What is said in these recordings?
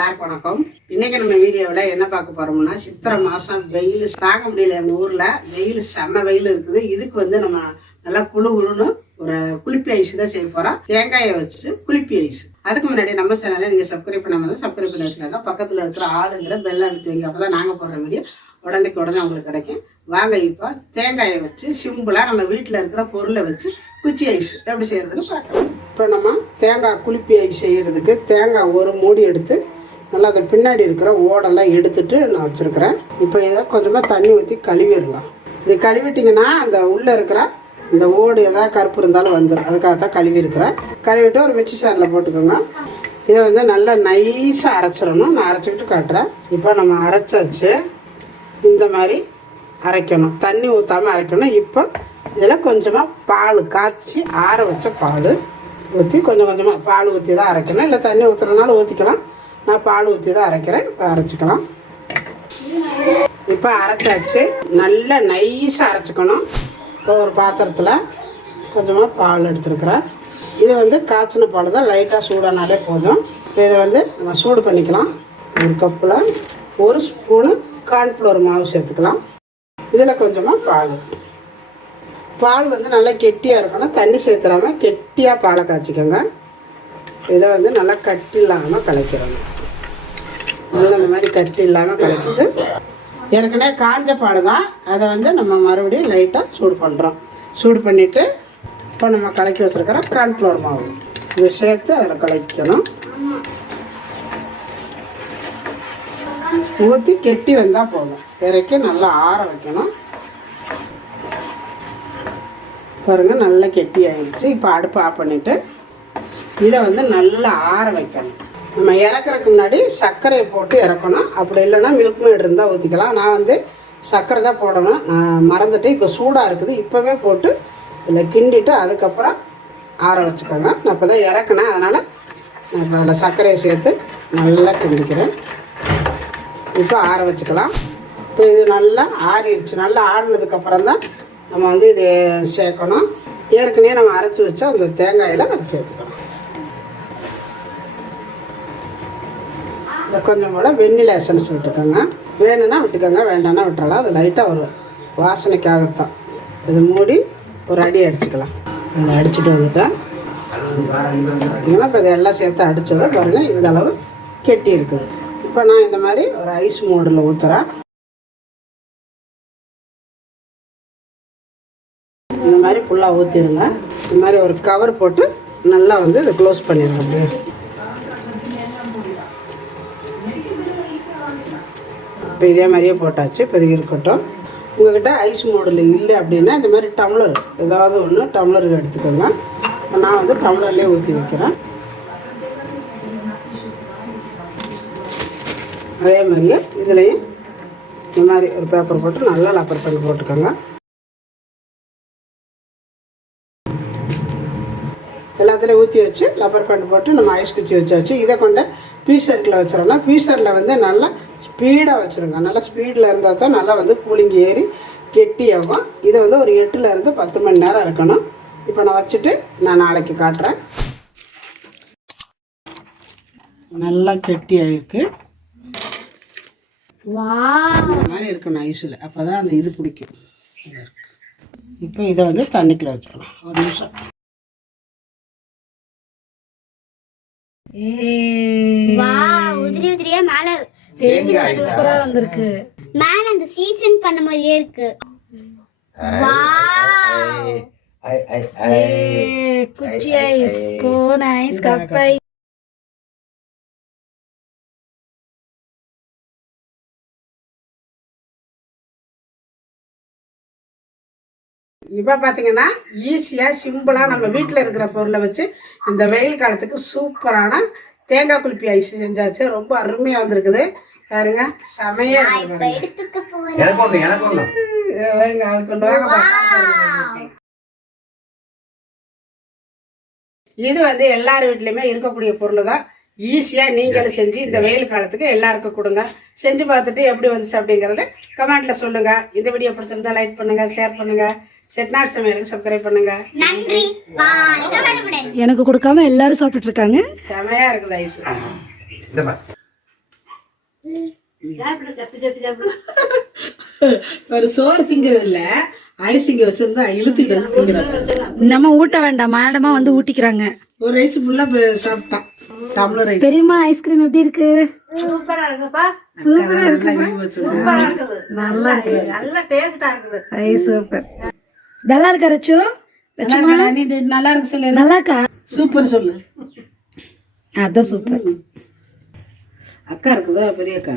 எல்லாருக்கும் வணக்கம். இன்னைக்கு நம்ம வீடியோவில் என்ன பார்க்க போறோம்னா சித்திரை மாதம் வெயில் தாங்க முடியல எங்கள் ஊரில். வெயில் செம்ம வெயில் இருக்குது. இதுக்கு வந்து நம்ம நல்லா குழு குழுன்னு ஒரு குளிப்பி ஐஸ் தான் செய்ய போகிறோம் தேங்காயை வச்சு குளிப்பி ஐஸ். அதுக்கு முன்னாடி நம்ம சேனலை நீங்கள் சப்ஸ்கிரைப் பண்ணாமல் தான் சப்ஸ்கிரைப் பண்ணி வச்சுக்காங்க. பக்கத்தில் இருக்கிற ஆளுங்கிற பெல் அழுத்தி வைங்க. அப்போ தான் நாங்கள் போடுற வீடியோ உடனேக்கு உடனே உங்களுக்கு கிடைக்கும். வாங்க இப்போ தேங்காயை வச்சு சிம்பிளாக நம்ம வீட்டில் இருக்கிற பொருளை வச்சு குச்சி ஐஸ் எப்படி செய்கிறதுன்னு பார்க்கலாம். இப்போ நம்ம தேங்காய் குளிப்பி ஐஸ் செய்யறதுக்கு தேங்காய் ஒரு மூடி எடுத்து நல்லா அதை பின்னாடி இருக்கிற ஓடெல்லாம் எடுத்துட்டு நான் வச்சுருக்கிறேன். இப்போ இதை கொஞ்சமாக தண்ணி ஊற்றி கழுவிடலாம். இது கழுவிட்டிங்கன்னா அந்த உள்ளே இருக்கிற இந்த ஓடு எதாவது கருப்பு இருந்தாலும் வந்துடும் அதுக்காக தான் கழுவி இருக்கிறேன் கழுவிட்டு ஒரு மிக்சி சாரில் போட்டுக்கோங்க. இதை வந்து நல்லா நைஸாக அரைச்சிடணும். நான் அரைச்சிக்கிட்டு காட்டுறேன். இப்போ நம்ம அரைச்சாச்சு இந்த மாதிரி அரைக்கணும். தண்ணி ஊற்றாமல் அரைக்கணும். இப்போ இதில் கொஞ்சமாக பால் காய்ச்சி ஆற வச்ச பால் ஊற்றி கொஞ்சம் கொஞ்சமாக பால் ஊற்றி தான் அரைக்கணும். இல்லை தண்ணி ஊற்றுறதுனால ஊற்றிக்கலாம் நான் பால் ஊற்றி தான் அரைக்கிறேன். இப்போ அரைச்சிக்கலாம். இப்போ அரைச்சாச்சு. நல்லா நைஸாக அரைச்சிக்கணும். இப்போ ஒரு பாத்திரத்தில் கொஞ்சமாக பால் எடுத்துருக்குறேன். இது வந்து காய்ச்சின பால் தான். லைட்டாக சூடானாலே போதும். இப்போ இதை வந்து நம்ம சூடு பண்ணிக்கலாம். ஒரு கப்பில் ஒரு ஸ்பூனு கார்ன்ஃப்ளவர் மாவு சேர்த்துக்கலாம். இதில் கொஞ்சமாக பால். பால் வந்து நல்லா கெட்டியாக இருக்கணும். தண்ணி சேர்த்துறாம கெட்டியாக பாலை காய்ச்சிக்கோங்க. இதை வந்து நல்லா கட்டி இல்லாமல் கலக்கிறணும் அந்த இந்த மாதிரி கட்டி இல்லாமல் கலக்கிட்டு ஏற்கனவே காஞ்ச பாடு தான். அதை வந்து நம்ம மறுபடியும் லைட்டாக சூடு பண்ணுறோம் சூடு பண்ணிவிட்டு இப்போ நம்ம கலக்கி வச்சுருக்கிற கார்ன்ஃப்ளவர் மாவு. இதை சேர்த்து அதில் கலக்கணும். ஊற்றி கெட்டி வந்தால் போதும். இறக்கி நல்லா ஆற வைக்கணும். பாருங்கள் நல்லா கெட்டி ஆகிடுச்சு இப்போ அடுப்பு ஆஃப் பண்ணிவிட்டு இதை வந்து நல்லா ஆற வைக்கணும். நம்ம இறக்குறதுக்கு முன்னாடி சர்க்கரையை போட்டு இறக்கணும். அப்படி இல்லைன்னா மில்க் மேட் இருந்தால் ஊற்றிக்கலாம் நான் வந்து சர்க்கரை தான் போடணும். நான் மறந்துட்டு இப்போ சூடாக இருக்குது. இப்போவே போட்டு இதில் கிண்டிட்டு அதுக்கப்புறம் ஆற வச்சுக்கோங்க. நான் இப்போ தான் இறக்குனேன். அதனால் நான் இப்போ அதில் சர்க்கரையை சேர்த்து நல்லா கிண்டிக்கிறேன். இப்போ ஆற வச்சுக்கலாம். இப்போ இது நல்லா ஆறிடுச்சு. நல்லா ஆறினதுக்கப்புறம் தான் நம்ம வந்து இது சேர்க்கணும். ஏற்கனவே நம்ம அரைச்சி வச்சா அந்த தேங்காயில் அதை சேர்த்துக்கலாம். இதில் கொஞ்சம் கூட வெண்ணிலா எசன்ஸ் விட்டுக்கோங்க. வேணும்னா விட்டுக்கோங்க வேண்டாம்னா விட்டுறலாம். அது லைட்டாக ஒரு வாசனைக்காகத்தான். இது மூடி ஒரு அடி அடிச்சுக்கலாம். அதை அடிச்சுட்டு வந்துட்டேன் பார்த்திங்கன்னா இப்போ இதெல்லாம் சேர்த்து அடித்ததை பாருங்கள் இந்த அளவு கெட்டி இருக்குது. இப்போ நான் இந்த மாதிரி ஒரு ஐஸ் மோடில் ஊற்றுறேன் இந்த மாதிரி ஃபுல்லாக ஊற்றிடுங்க இந்த மாதிரி ஒரு கவர் போட்டு நல்லா வந்து இதை க்ளோஸ் பண்ணிடுங்க அப்படியே. இப்போ இதே மாதிரியே போட்டாச்சு. இப்போ இது இருக்கட்டும். உங்கள்கிட்ட ஐஸ் மாடல் இல்லை அப்படின்னா இந்த மாதிரி டம்ளர் ஏதாவது ஒன்று டம்ளர் எடுத்துக்கோங்க. இப்போ நான் வந்து டம்ளர்லேயே ஊற்றி வைக்கிறேன். அதே மாதிரியே இதுலேயும் இந்த மாதிரி ஒரு பேப்பர் போட்டு நல்லா லப்பர் பண்ணி போட்டுக்கோங்க. எல்லாத்துலேயும் ஊற்றி வச்சு லப்பர் பேண்ட் போட்டு நம்ம ஐஸ் குச்சி வச்சு வச்சு இதை கொண்டு பீசரில் வச்சிடோம்னா பீசரில் வந்து நல்லா ஸ்பீடாக வச்சுருங்க. நல்லா ஸ்பீடில் இருந்தால் தான் நல்லா வந்து கூலிங் ஏறி கெட்டி ஆகும். இது வந்து ஒரு எட்டுல இருந்து பத்து மணி நேரம் இருக்கணும். இப்போ நான் வச்சுட்டு நான் நாளைக்கு காட்டுறேன். நல்லா கெட்டி ஆயிருக்கு. இந்த மாதிரி இருக்கணும் ஐஸில் அப்போ தான் அந்த இது பிடிக்கும். இப்போ இதை வந்து தண்ணிக்குள்ள வச்சுக்கலாம் ஒரு நிமிஷம். வா உதிரி உதிரியா மேல சூப்பரா வந்திருக்கு. மேல அந்த சீசன் பண்ண மாதிரியே இருக்கு வா ஐ ஐ ஐ ஏ, குச்சி ice cone ice cup ice இப்போ பார்த்தீங்கன்னா ஈஸியாக சிம்பிளாக நம்ம வீட்டில் இருக்கிற பொருளை வச்சு இந்த வெயில் காலத்துக்கு சூப்பரான தேங்காய் குல்பி ஐஸ் செஞ்சாச்சு. ரொம்ப அருமையாக வந்திருக்குது. பாருங்க செமையா எனக்கு ஒண்ணு எனக்கு ஒண்ணு. இது பாருங்க, வாங்க. இது வந்து எல்லார் வீட்லையுமே இருக்கக்கூடிய பொருள் தான். ஈஸியாக நீங்களும் செஞ்சு இந்த வெயில் காலத்துக்கு எல்லாருக்கும் கொடுங்க. செஞ்சு பார்த்துட்டு எப்படி வந்துச்சு அப்படிங்கிறத கமெண்ட்ல சொல்லுங்க. இந்த வீடியோ பிடிச்சிருந்தா லைக் பண்ணுங்க ஷேர் பண்ணுங்க. செட்நாட் சமையலுக்கு சப்ஸ்கிரைப் பண்ணுங்க. நன்றி. எனக்கு கொடுக்காம எல்லாரும் சாப்பிட்டுட்டு இருக்காங்க. செமையா இருக்குது ஐஸ் ஒரு சோறு திங்கிறது இல்ல ஐஸ் இங்க வச்சிருந்தா இழுத்துட்டு வந்து திங்கிறது நம்ம ஊட்ட வேண்டாம் மேடமா வந்து ஊட்டிக்கிறாங்க. ஒரு ஐஸ் ஃபுல்லா சாப்பிட்டான் பெரியம்மா ஐஸ்கிரீம் எப்படி இருக்கு? சூப்பரா இருக்குப்பா. சூப்பரா சூப்பரா இருக்குது. நல்லா இருக்குது. நல்ல டேஸ்டா இருக்குது. ஐ சூப்பர். நல்லா இருக்கா ரச்சு? நல்லா இருக்கு சொல்லு நல்லா இருக்கா? சூப்பர் சொல்லு. அதான் சூப்பர். அக்கா இருக்குதா பெரிய அக்கா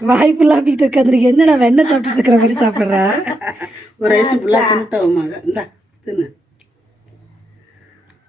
வாய்ப்பு இல்லாமிட்டு இருக்கிறது என்னடா வெண்ணெய் சாப்பிட்டுட்டு இருக்கிற மாதிரி சாப்பிடுறா? ஒரு ஐஸ் ஃபுல்லாக தின்ட்டாவுமாக இந்தா தின்னு.